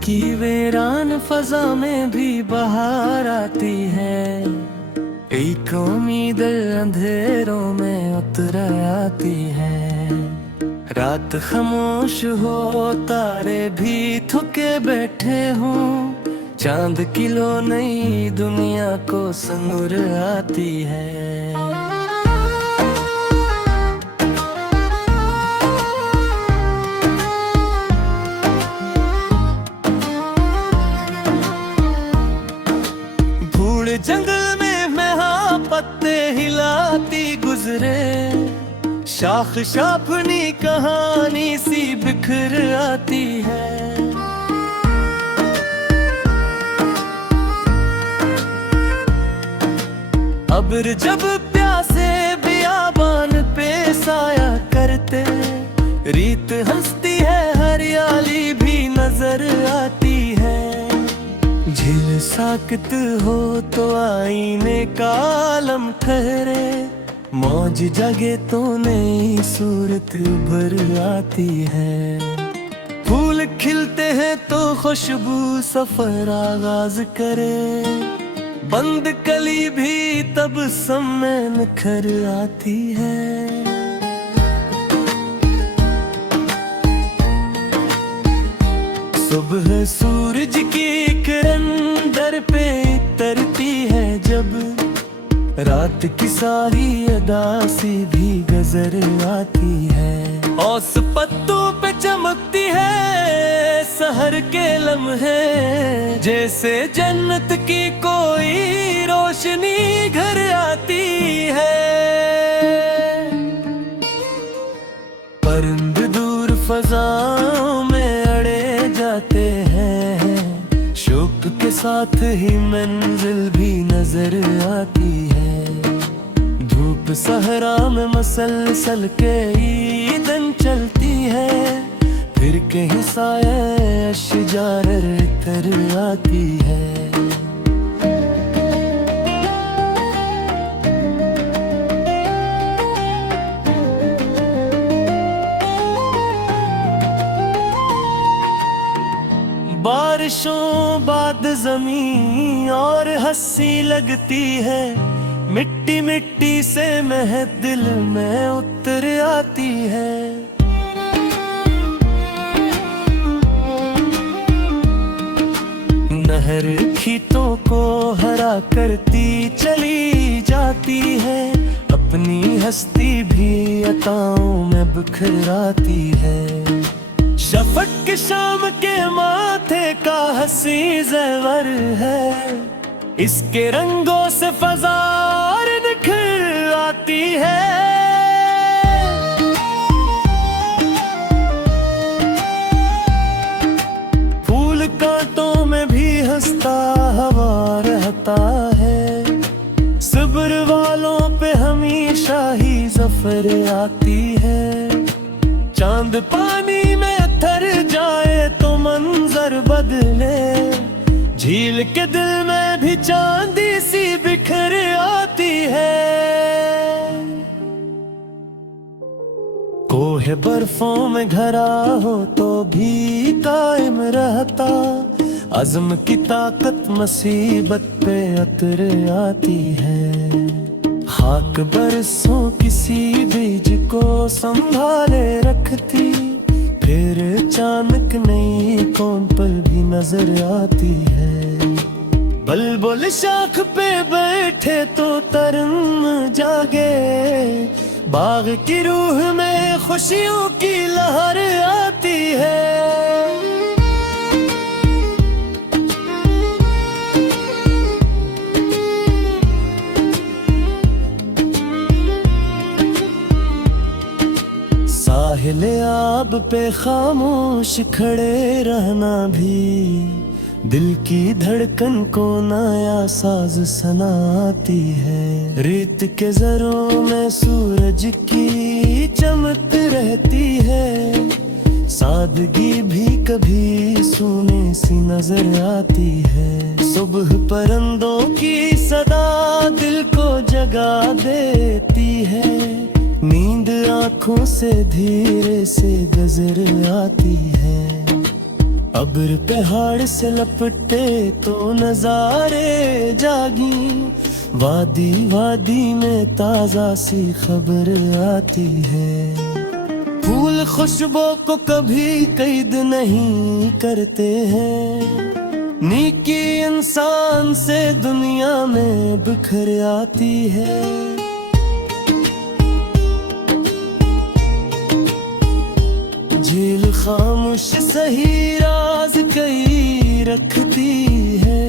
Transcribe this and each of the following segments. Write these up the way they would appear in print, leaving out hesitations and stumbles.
की वीरान फजा में भी बहार आती है। एक उम्मीद अंधेरों में उतर आती है। रात खामोश हो तारे भी थके बैठे हूँ। चांद किलो नई दुनिया को संगुर आती है। जंगल में मैं पत्ते हिलाती गुजरे। शाख शाफनी कहानी सी बिखर आती है। अब्र जब प्यासे बियाबान पे साया करते, रीत हंसती है हरियाली भी नजर आती है। झील साकित हो तो आईने का आलम ठहरे। मौज जगे तो नई सूरत भर आती है। फूल खिलते हैं तो खुशबू सफर आगाज करे। बंद कली भी तब समय निखर आती है। सुबह सूरज की किरण दर पे तरती है जब। रात की सारी अदासी भी गजर आती है। औस पत्तों पे चमकती है सहर के लम्हे। जैसे जन्नत की कोई रोशनी घर आती है। परिंद दूर फजाओं में अड़े जाते हैं। शौक के साथ ही मंजिल भी नजर आती है। धूप सहरा में मसलसल के ईदन चलती है। फिर कहीं साये अशजार तर आती है। बारिशों बाद जमीन और हंसी लगती है। मिट्टी मिट्टी से मह दिल में उतर आती है। नहर खेतों को हरा करती चली जाती है। अपनी हस्ती भी अताओं में बिखर आती है। शफक के शाम के माथे का हंसी ज़ेवर है। इसके रंगों से फजा और निखर आती है। फूल कांटों में भी हंसता हवा रहता है। सब्र वालों पे हमेशा ही ज़फर आती है। चांद पानी में थर जाए तो मंजर बदले। झील के दिल में भी चांदी सी बिखर आती है। कोहे बर्फों में घरा हो तो भी कायम रहता। अज़्म की ताकत मुसीबत पे उतर आती है। खाक बरसों किसी बीज को संभाले रखती। फिर अचानक नई कौन पर भी नजर आती है। बुलबुल शाख पे बैठे तो तरन जागे। बाग की रूह में खुशियों की लहर आती है। साहिल आब पे खामोश खड़े रहना भी दिल की धड़कन को नया साज सुनाती है। रेत के जरों में सूरज की चमक रहती है। सादगी भी कभी सूने सी नजर आती है। सुबह परिंदों की सदा दिल को जगा देती है। नींद आँखों से धीरे से गुजर आती है। अब्र पहाड़ से लपटे तो नजारे जागी, वादी वादी में ताजा सी खबर आती है। फूल खुशबू को कभी कैद नहीं करते हैं, नेकी इंसान से दुनिया में बिखर आती है। झील खामोश सही राज कई रखती है,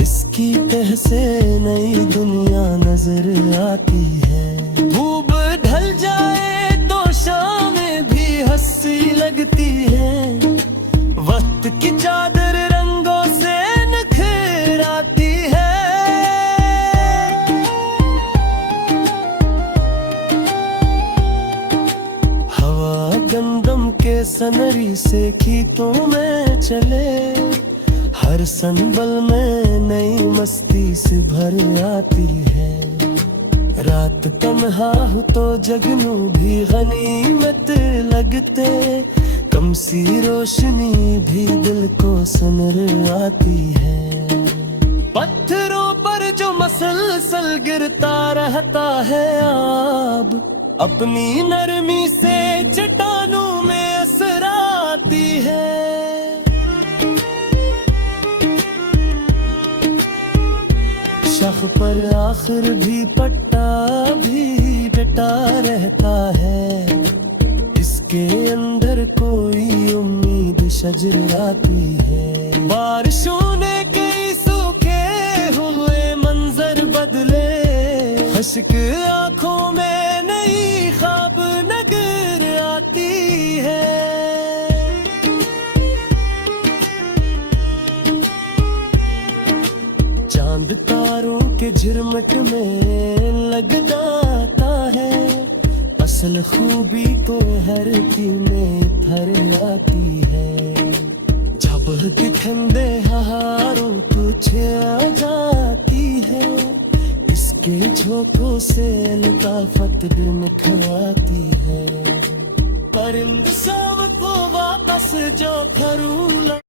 इसकी तह से नई दुनिया नजर आती है। धूप ढल जाए तो शामें भी हंसी लगती है, वक्त की चादर रंगों से निखर आती है। हवा गंदम के सनरी से खेतों में चले, हर संबल में नई मस्ती से भर आती है। रात तन्हा हो तो जगनू भी गनीमत लगते, कम सी रोशनी भी दिल को सुनर आती है। पत्थरों पर जो मसलसल गिरता रहता है आब, अपनी नरमी से चट्टानों में असर आती है। शख पर आखिर भी पट्टा भी डटा रहता है, इसके अंदर कोई उम्मीद शजर आती है। बारिशों ने कई सूखे हुए मंजर बदले, खश्क आंखों में नई ख्वाब नगर आती है। चांद तारों के झिरमट में लग जाता है, असल खूबी तो हर में भर आती है। जब के ठंडे हारों तुझे आ जाती है, इसके झोंकों से लताफत भी निखर आती है। परिंद शाम को वापस जो फरूला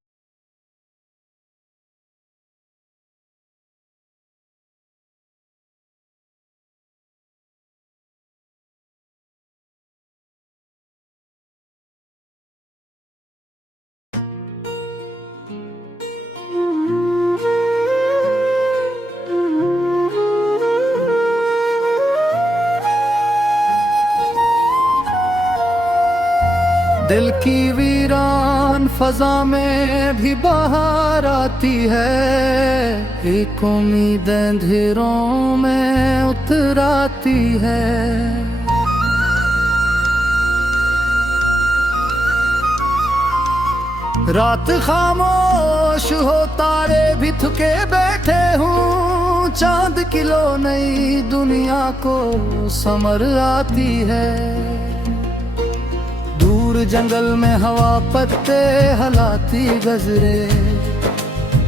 दिल की वीरान फजा में भी बाहर आती है, एक उम्मीद अंधेरों में उतर आती है। रात खामोश हो तारे भी थके बैठे हूँ, चांद किलो नई दुनिया को समर आती है। दूर जंगल में हवा पत्ते हलाती गजरे,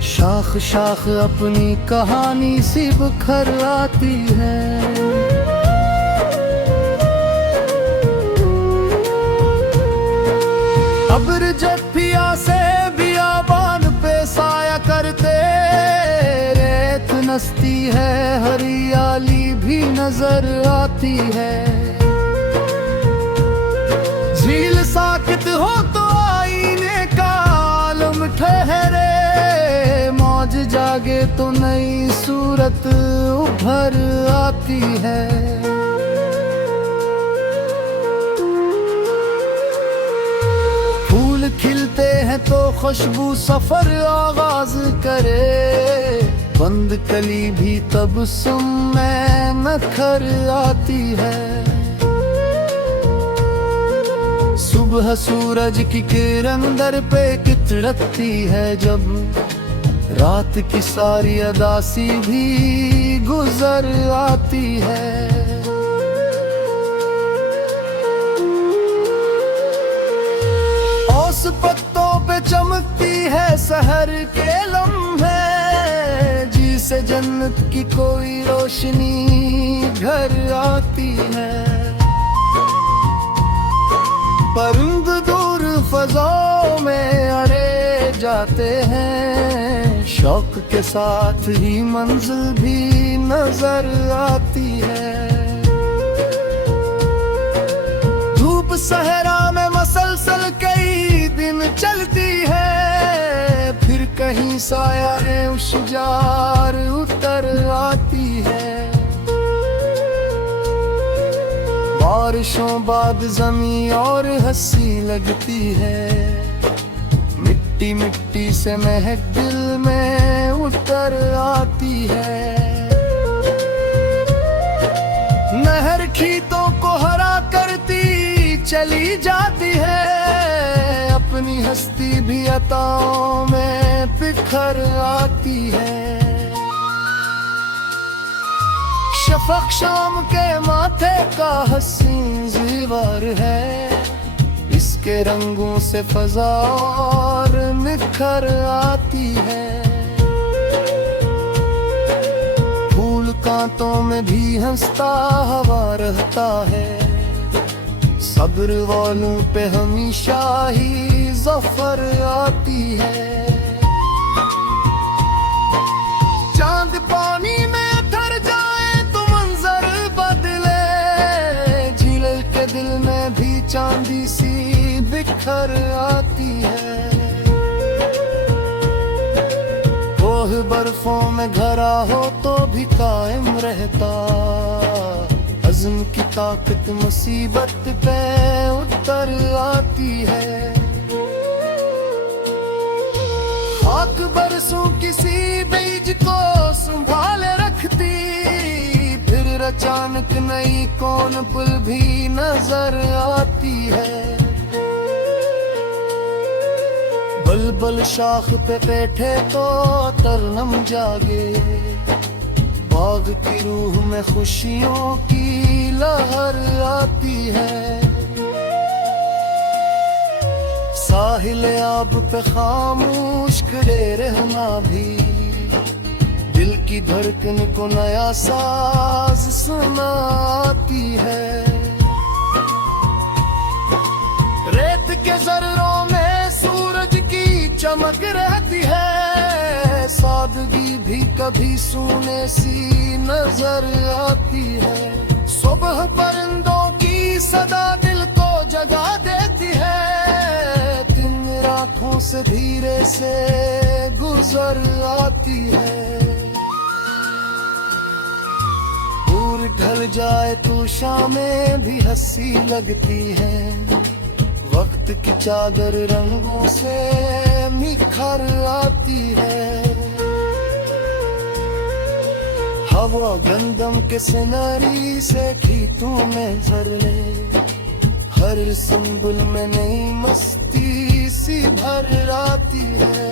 शाख शाख अपनी कहानी सी बिखर आती है। अब्र जब पिया से बियाबान पे साया करते, रेत नसती है हरियाली भी नजर आती है। झील साकित हो तो आईने का आलम ठहरे, मौज जागे तो नई सूरत उभर आती है। फूल खिलते हैं तो खुशबू सफर आगाज करे, बंद कली भी तबस्सुम में नखर आती है। सुबह सूरज की किरण दर पे कितरती है, जब रात की सारी अदासी भी गुजर आती है। औस पत्तों पे चमकती है सहर के लम्हे, जिसे जन्नत की कोई रोशनी घर आती है। परिंद दूर फजाओं में अड़े जाते हैं, शौक के साथ ही मंजिल भी नजर आती है। धूप सहरा में मसलसल कई दिन चलती है, फिर कहीं साया उशजार उतर आती है। बारिशों बाद जमीन और हंसी लगती है, मिट्टी मिट्टी से महक दिल में उतर आती है। नहर खेतों को हरा करती चली जाती है, अपनी हस्ती भी अताओं में बिखर आती है। शफक शाम के माथे का हसीन ज़ीवर है, इसके रंगों से फजा और निखर आती है। फूल कांटों में भी हंसता हवा रहता है, सब्र वालों पे हमेशा ही ज़फ़र आती है। चांद पानी में उतर जाए तो मंजर बदले, झील के दिल में भी चांदी सी बिखर आती है। ओह बर्फों में घरा हो तो भी कायम रहता, अज़्म की ताकत मुसीबत पे उतर आती है। खाक बरसों किसी बीज को संभाले रखती, फिर अचानक नई कौन पुल भी नजर आती है। बलबल शाख पे बैठे तो तरनम जागे, बाग की रूह में खुशियों की लहर आती है। साहिल आब पे खामोश खड़े रहना भी, दिल की धड़कन को नया साज सुनाती है। रेत के जर्रों में सूरज की चमक रहती है, सादगी भी कभी सूने सी नजर आती है। सुबह परिंदों की सदा दिल को जगा देती है, आँखों से धीरे से गुजर आती है। दूर ढल जाए तो शामें भी हंसी लगती है, वक्त की चादर रंगों से निखर आती है। हवा गंदम के सिनारी से खेतों में झरले, हर संबुल में नई मस्ती सी भर आती है।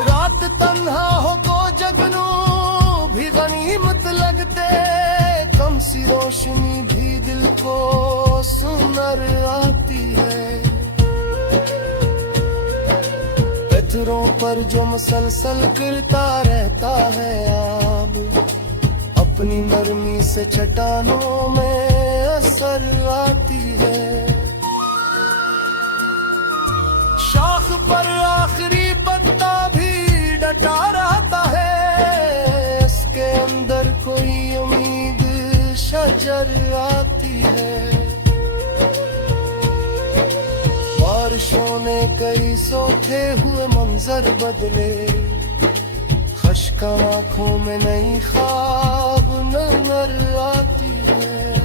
रात तन्हा हो तो जगनू भी गनीमत लगते, कम सी रोशनी भी दिल को सुनर आती है। पत्थरों पर जो मुसलसल गिरता रहता है आब, अपनी नरमी से चट्टानों में असर आती है। शाख पर आखिरी पत्ता भी डटा रहता है, इसके अंदर कोई उम्मीद शजर आती है। बारिशों ने कई सोखे हुए मंजर बदले, खश्क आँखों में नई ख्वाब नजर आती है।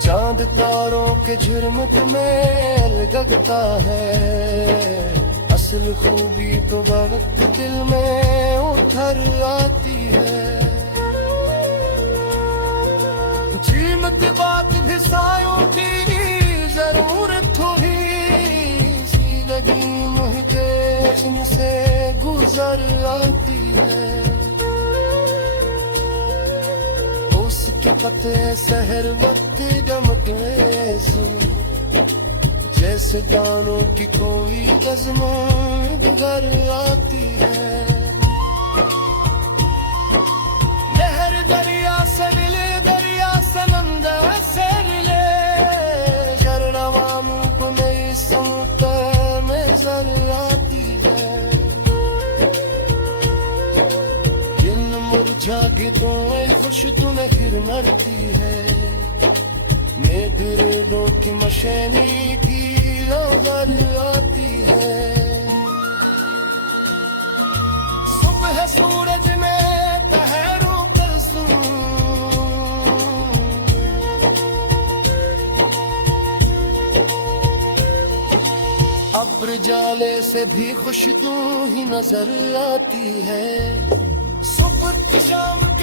चांद तारों के झुरमुट में लगता है, असल खूबी तो वक्त दिल में उतर आती है। कीमत बात भी सायों की जरूरत हुई, सी लगी मुझे इनसे गुजर आती है। उसके पते सहर वक्त दमके सो, जैसे गानों की कोई गज़में गुजर आती है। लहर दरिया से मिले दरिया गीतों में खुश तूने फिर मरती है मेघरेदों की मशैनी की आवाज आती है सुबह सूरज ने पहरों पर सुन अब्र जाले से भी खुश तू ही नजर आती है सुबह शाम